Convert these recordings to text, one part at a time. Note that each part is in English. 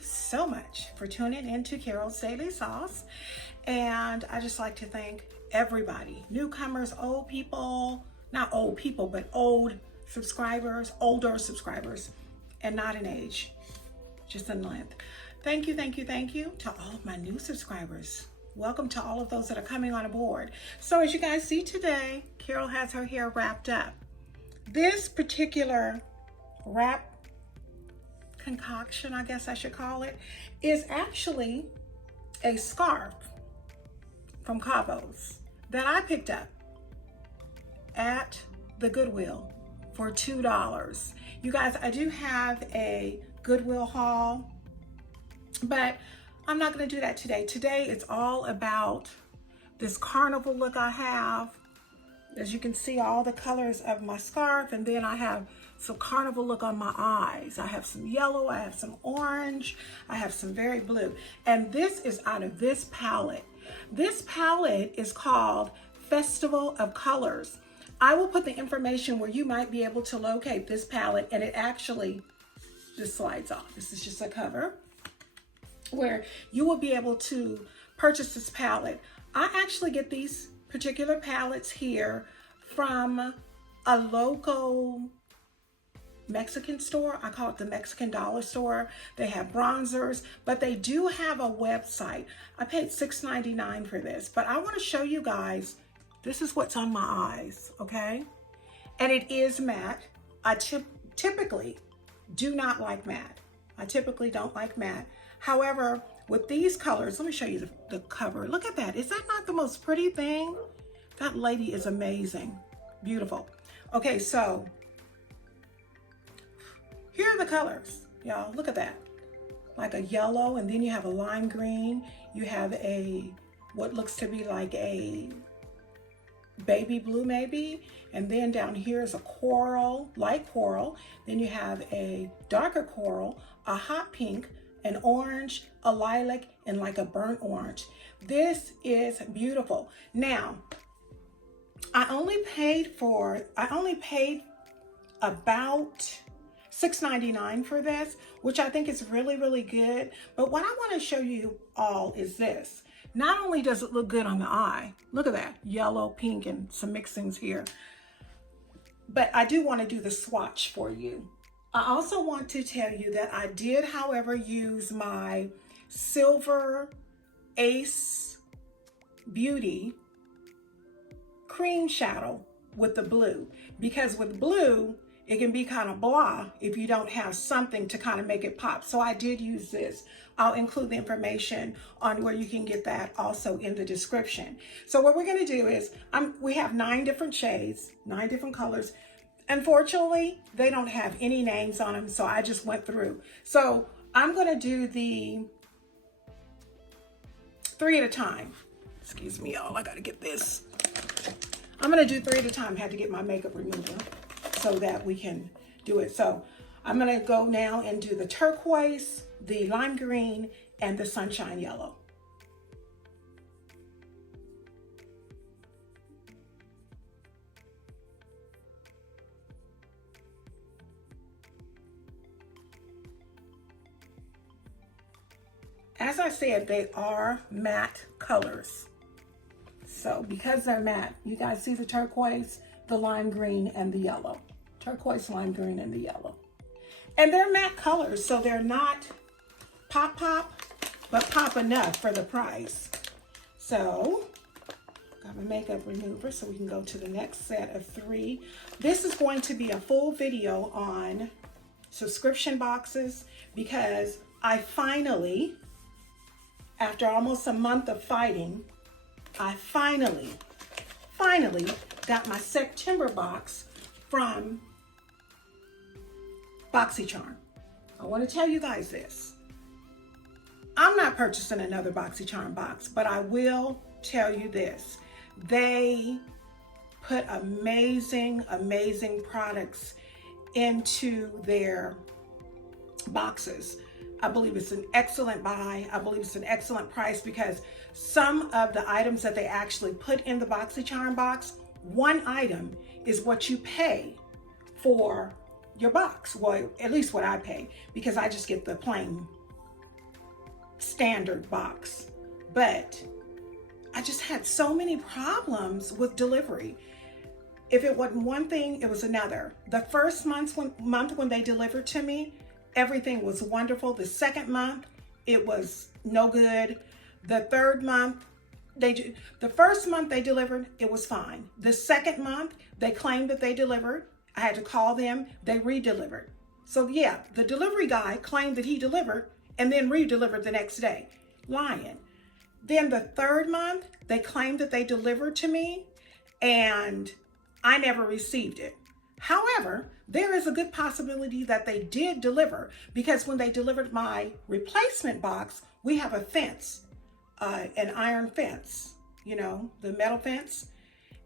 so much for tuning into Carol's Daily Sauce. And I just like to thank everybody, newcomers, old people, not old people, but old subscribers, older subscribers, and not in age, just in length. Thank you, thank you, thank you to all of my new subscribers. Welcome to all of those that are coming on aboard. So as you guys see today, Carol has her hair wrapped up. This particular wrap concoction, I guess I should call it, is actually a scarf from Cabo's that I picked up at the Goodwill for $2. You guys, I do have a Goodwill haul, but I'm not going to do that today. Today it's all about this carnival look I have. As you can see, all the colors of my scarf, and then I have some carnival look on my eyes. I have some yellow, I have some orange, I have some very blue. And this is out of this palette. This palette is called Festival of Colors. I will put the information where you might be able to locate this palette, and it actually just slides off. This is just a cover where you will be able to purchase this palette. I actually get these particular palettes here from a local Mexican store. I call it the Mexican dollar store. They have bronzers, but they do have a website. I paid $6.99 for this, but I want to show you guys, this is what's on my eyes, okay? And it is matte. I typically do not like matte. I typically don't like matte. However, with these colors, let me show you the cover. Look at that. Is that not the most pretty thing? That lady is amazing. Beautiful. Okay, so here are the colors, y'all. Look at that. Like a yellow, and then you have a lime green. You have a, what looks to be like a baby blue maybe. And then down here is a coral, light coral. Then you have a darker coral, a hot pink, an orange, a lilac, and like a burnt orange. This is beautiful. Now, I only paid about $6.99 for this, which I think is really, really good. But what I want to show you all is this. Not only does it look good on the eye, look at that, yellow, pink, and some mixings here, but I do want to do the swatch for you. I also want to tell you that I did, however, use my Silver Ace Beauty cream shadow with the blue, because with blue, it can be kind of blah if you don't have something to kind of make it pop. So I did use this. I'll include the information on where you can get that also in the description. So what we're going to do is, we have 9 different shades, 9 different colors. Unfortunately, they don't have any names on them, so I just went through. So I'm going to do the 3 at a time. Excuse me, y'all, I got to get this. I'm going to do 3 at a time. I had to get my makeup remover so that we can do it. So I'm going to go now and do the turquoise, the lime green, and the sunshine yellow. As I said, they are matte colors. So because they're matte, you guys see the turquoise, the lime green, and the yellow. Turquoise, lime green, and the yellow. And they're matte colors, so they're not pop, but pop enough for the price. So, got my makeup remover so we can go to the next set of 3. This is going to be a full video on subscription boxes, because I finally, after almost a month of fighting, I finally got my September box from BoxyCharm. I want to tell you guys this. I'm not purchasing another BoxyCharm box, but I will tell you this. They put amazing, amazing products into their boxes. I believe it's an excellent buy. I believe it's an excellent price, because some of the items that they actually put in the BoxyCharm box, one item is what you pay for your box. Well, at least what I pay, because I just get the plain standard box, but I just had so many problems with delivery. If it wasn't one thing, it was another. The first month when they delivered to me, everything was wonderful. The second month, it was no good. The third month, the first month they delivered, it was fine. The second month, they claimed that they delivered. I had to call them, they re-delivered. So yeah, the delivery guy claimed that he delivered and then re-delivered the next day. Lying. Then the third month, they claimed that they delivered to me and I never received it. However, there is a good possibility that they did deliver, because when they delivered my replacement box, we have a fence, an iron fence, you know, the metal fence.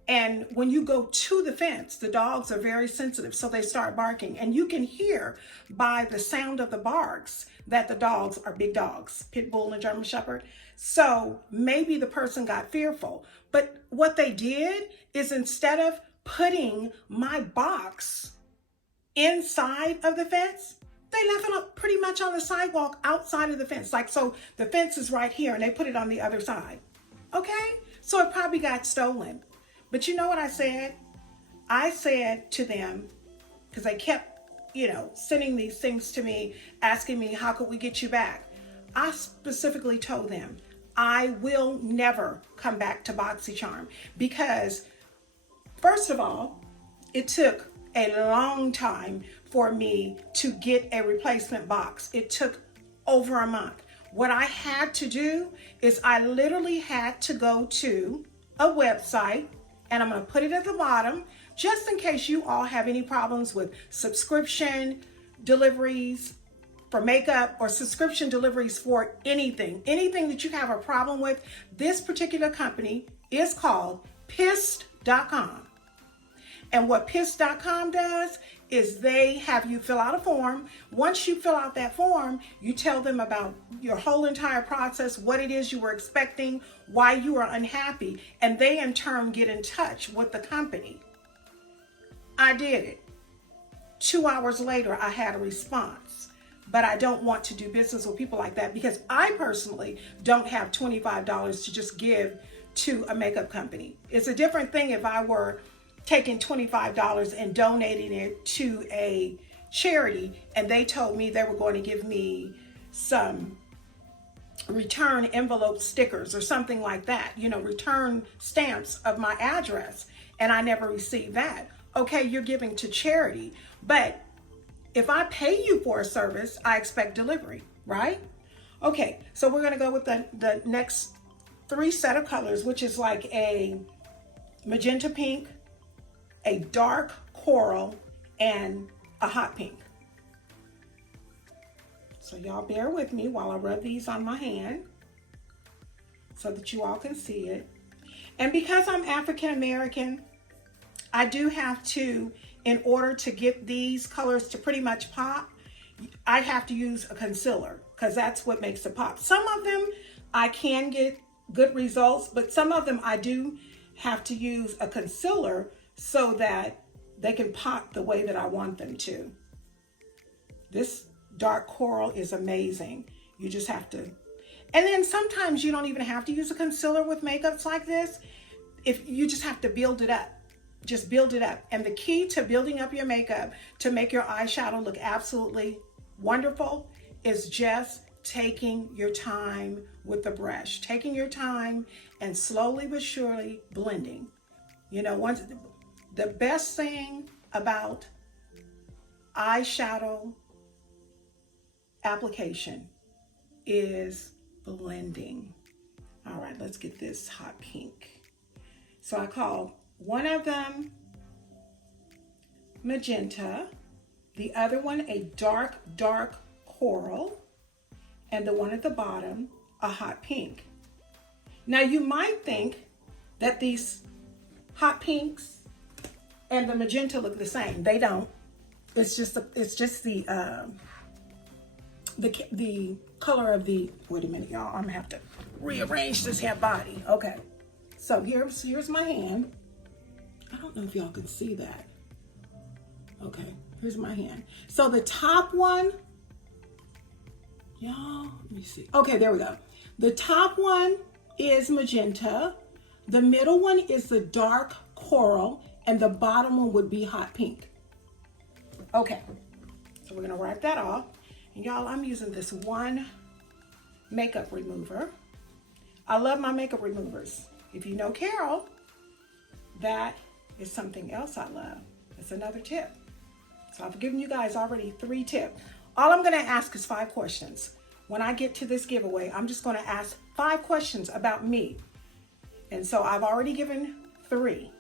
And when you go to the fence, the dogs are very sensitive, so they start barking. And you can hear by the sound of the barks that the dogs are big dogs, Pit Bull and German Shepherd. So maybe the person got fearful. But what they did is, instead of putting my box inside of the fence, they left it up pretty much on the sidewalk outside of the fence. Like, so the fence is right here and they put it on the other side. Okay? So it probably got stolen. But you know what I said? I said to them, because they kept, you know, sending these things to me, asking me, how could we get you back? I specifically told them, I will never come back to BoxyCharm, because first of all, it took a long time for me to get a replacement box. It took over a month. What I had to do is I literally had to go to a website, and I'm going to put it at the bottom just in case you all have any problems with subscription deliveries for makeup or subscription deliveries for anything that you have a problem with. This particular company is called pissed.com. And what pissed.com does is they have you fill out a form. Once you fill out that form, you tell them about your whole entire process, what it is you were expecting, why you are unhappy, and they in turn get in touch with the company. I did it. 2 hours later, I had a response. But I don't want to do business with people like that, because I personally don't have $25 to just give to a makeup company. It's a different thing if I were taking $25 and donating it to a charity and they told me they were going to give me some return envelope stickers or something like that, you know, return stamps of my address, and I never received that. Okay, you're giving to charity, but if I pay you for a service, I expect delivery, right? Okay, so we're gonna go with the next 3 set of colors, which is like a magenta pink, a dark coral, and a hot pink. So y'all bear with me while I rub these on my hand so that you all can see it. And because I'm African American, I do have to, in order to get these colors to pretty much pop, I have to use a concealer, because that's what makes it pop. Some of them I can get good results, but some of them I do have to use a concealer so that they can pop the way that I want them to. This dark coral is amazing. You just have to, and then sometimes you don't even have to use a concealer with makeups like this. If you just have to build it up, just build it up. And the key to building up your makeup to make your eyeshadow look absolutely wonderful is just taking your time with the brush, taking your time and slowly but surely blending. You know, once the best thing about eyeshadow application is blending. All right, let's get this hot pink. So I call one of them magenta, the other one a dark coral, and the one at the bottom a hot pink. Now you might think that these hot pinks and the magenta look the same. They don't. It's just the color of the, wait a minute y'all, I'm gonna have to rearrange this here body. Okay, so here's my hand. I don't know if y'all can see that. Okay, here's my hand. So the top one Y'all, let me see. Okay, there we go. The top one is magenta. The middle one is the dark coral, and the bottom one would be hot pink. Okay, so we're gonna wipe that off. And y'all, I'm using this one makeup remover. I love my makeup removers. If you know Carol, that is something else I love. It's another tip. So I've given you guys already 3 tips. All I'm gonna ask is 5 questions. When I get to this giveaway, I'm just gonna ask 5 questions about me. And so I've already given 3.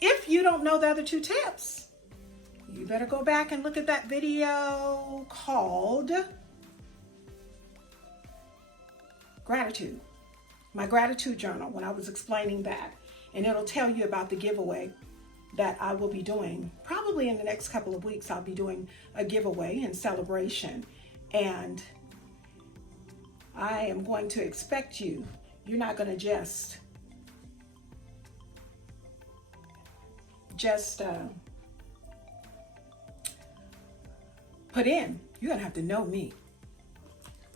If you don't know the other 2 tips, you better go back and look at that video called Gratitude. My gratitude journal, when I was explaining that. And it'll tell you about the giveaway that I will be doing. Probably in the next couple of weeks, I'll be doing a giveaway in celebration. And I am going to expect you. You're not going to just put in. You're going to have to know me.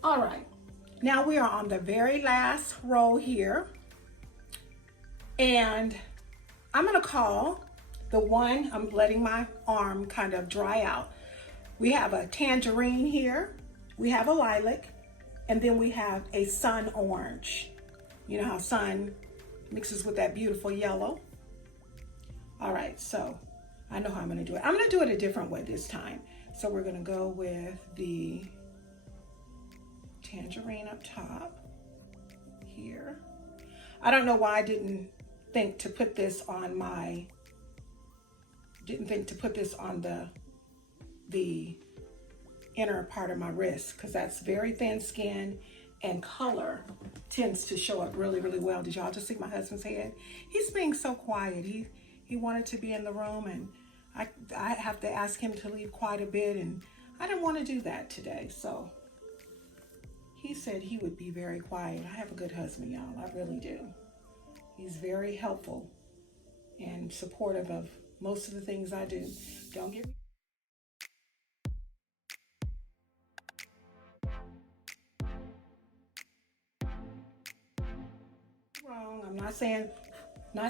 All right. Now we are on the very last row here. And I'm going to call the one, I'm letting my arm kind of dry out. We have a tangerine here, we have a lilac, and then we have a sun orange. You know how sun mixes with that beautiful yellow? All right, so I know how I'm gonna do it. I'm gonna do it a different way this time. So we're gonna go with the tangerine up top here. I don't know why I didn't think to put this on the inner part of my wrist, because that's very thin skin and color tends to show up really, really well. Did y'all just see my husband's head? He's being so quiet. He wanted to be in the room, and I have to ask him to leave quite a bit, and I didn't want to do that today. So he said he would be very quiet. I have a good husband, y'all. I really do. He's very helpful and supportive of most of the things I do. Don't get me wrong. I'm not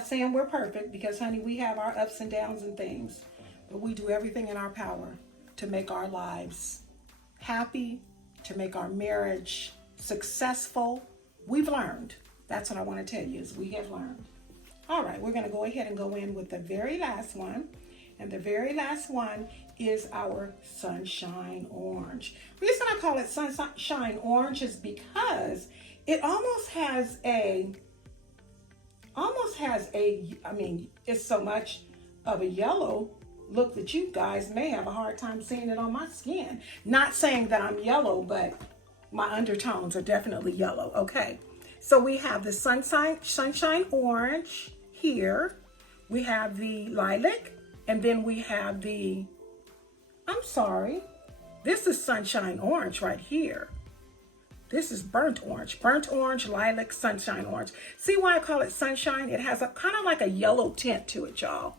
saying we're perfect, because honey, we have our ups and downs and things, but we do everything in our power to make our lives happy, to make our marriage successful. We've learned. That's what I want to tell you, is we have learned. All right, we're going to go ahead and go in with the very last one. And the very last one is our Sunshine Orange. The reason I call it Sunshine Orange is because it almost has a, I mean, it's so much of a yellow look that you guys may have a hard time seeing it on my skin. Not saying that I'm yellow, but my undertones are definitely yellow. Okay, so we have the Sunshine Orange here. We have the lilac, and then we have the, I'm sorry, this is Sunshine Orange right here. This is burnt orange, lilac, sunshine orange. See why I call it sunshine? It has a kind of like a yellow tint to it, y'all.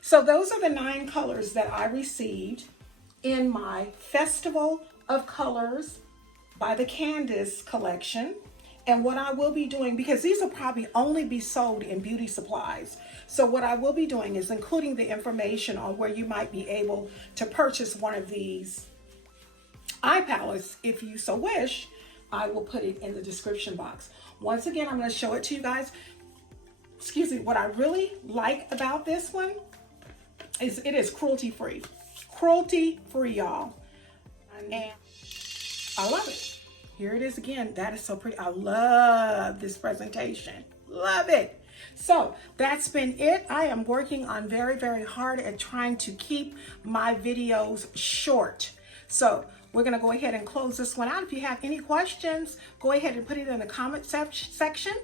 So those are the 9 colors that I received in my Festival of Colors by the Candice Collection. And what I will be doing, because these will probably only be sold in beauty supplies. So what I will be doing is including the information on where you might be able to purchase one of these eye palettes if you so wish. I will put it in the description box. Once again, I'm going to show it to you guys. Excuse me. What I really like about this one is it is cruelty free. Cruelty free, y'all. And I love it. Here it is again. That is so pretty. I love this presentation. Love it. So that's been it. I am working on very, very hard at trying to keep my videos short. So we're going to go ahead and close this one out. If you have any questions, go ahead and put it in the comment section.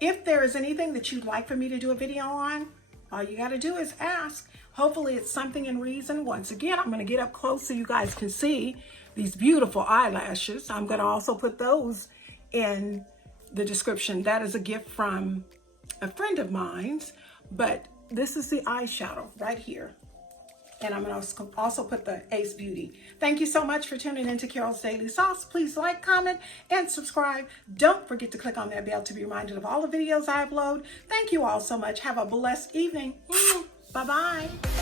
If there is anything that you'd like for me to do a video on, all you got to do is ask. Hopefully it's something in reason. Once again, I'm going to get up close so you guys can see these beautiful eyelashes. I'm going to also put those in the description. That is a gift from a friend of mine's, but this is the eyeshadow right here. And I'm going to also put the Ace Beauty. Thank you so much for tuning into Carol's Daily Sauce. Please like, comment, and subscribe. Don't forget to click on that bell to be reminded of all the videos I upload. Thank you all so much. Have a blessed evening. Bye-bye.